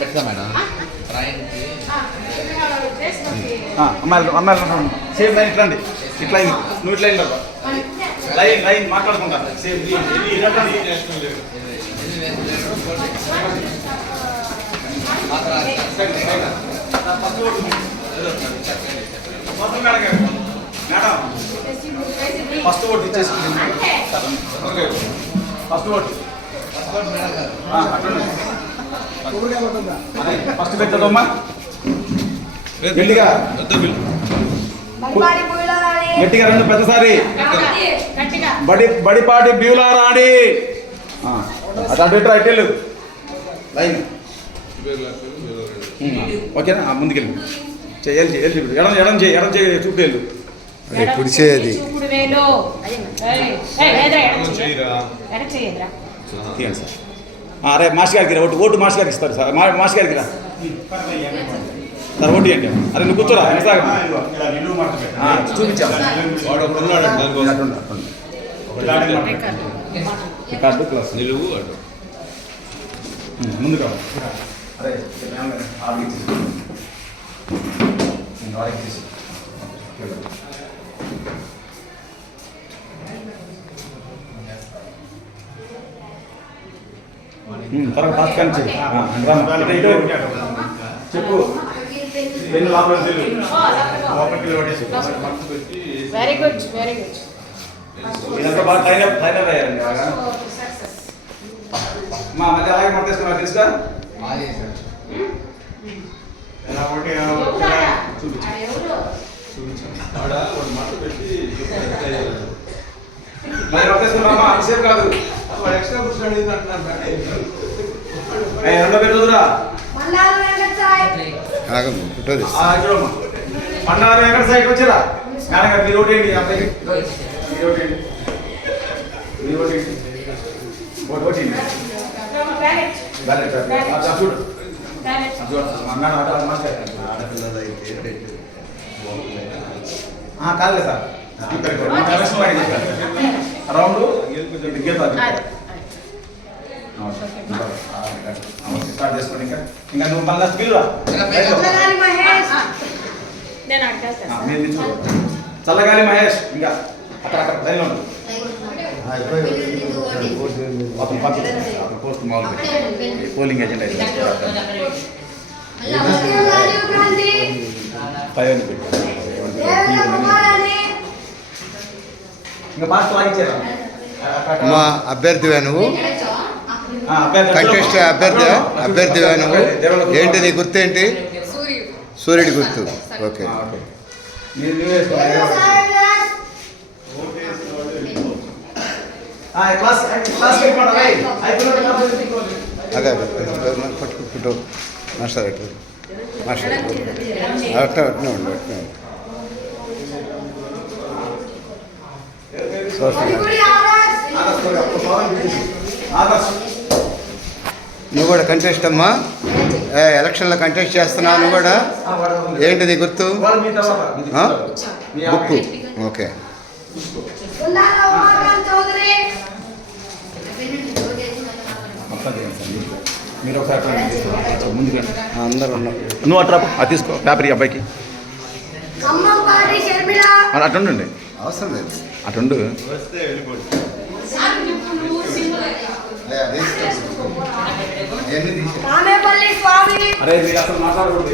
పెడతా మేడం అమ్మాయి same line ఇట్లా అండి ఇట్లా నువ్వు ఇట్లా లైన్ లైన్ మాట్లాడుకుంటా సేమ్ మేడం ఫస్ట్ ఓటు ఇచ్చేసుకుంది ఫస్ట్ ఓటు ఫస్ట్ పెట్టదమ్మా గట్టిగా గట్టిగా రెండు పెద్దసారి బడిపాటి బ్యూలా రాణి అటు ఇటు అట్టెళ్ళు లైన్ ఓకేనా ముందుకెళ్ళి చేయాలి ఎడం ఎడం చేయి ఎడం చేయి చూపేళ్ళు కుడి చేయది తీయండి సార్ అరే మాస్టర్ గారికి రా ఓటు మాస్టర్ గారికి ఇస్తారు సార్ మాస్టర్ గారికి రా సార్ ఓటు ఏంటి అరే నువ్వు కూర్చోరా చూపించాను కార్డు ప్లస్ నిలువు అటు ముందుగా అరే త్వరగా పాస్ కానీ చెప్పు వెళ్ళు లోపల వెరీ గుడ్ వెరీ గుడ్ ఇదంతా బాగా ట్రైన్ అప్ అయ్యారండి బాగా మా మధ్య అలాగే మర్తేసుకున్నా తెలుసుగా ఎలా ఒకటి మరి మర్తేసుకున్నామా అంతసేపు కాదు ఎక్స్ట్రా కూర్చొని రెండో పేరు చదువురా పన్నారు ఎక్కడ సైడ్ వచ్చారా నాన్నగారు మీరు ఓటేయండి అబ్బాయి మీరు ఓటేయండి మీరు ఓటేయండి ఓటేయండి చూడు కాదులే సార్ రౌండ్ స్టార్ట్ చేసుకోండి ఇంకా నువ్వు మళ్ళీ పిలువా చల్లగాలి మహేష్ ఇంకా అక్కడ లైన్లో ఉండు పోస్ట్ మామూలు పోలింగ్ ఏజెంట్ అయితే ఇంకా పాస్ట్ లాగిచ్చారా మా అభ్యర్థివా నువ్వు కంటెస్ట్ అభ్యర్థివా నువ్వు ఏంటి నీ గుర్తు ఏంటి సూర్యుడి గుర్తు ఓకే అదే పట్టుకుంటూ మాస్టర్ అట్లా మాస్టర్ అట్లా అట్నే ఉండు అట్నే నువ్వు కూడా కంటెస్ట్ అమ్మా ఎలక్షన్లో కంటెస్ట్ చేస్తున్నావు నువ్వు కూడా ఏంటిది గుర్తు బుక్ ఓకే మీరు ఒకసారి ముందుగా అందరూ ఉన్నారు నువ్వు అట్రా అది తీసుకో పేపర్ ఈ అబ్బాయికి అటుండండి అవసరం లేదు అటుండు అదే అరే మీరు అసలు మాట్లాడకూడదు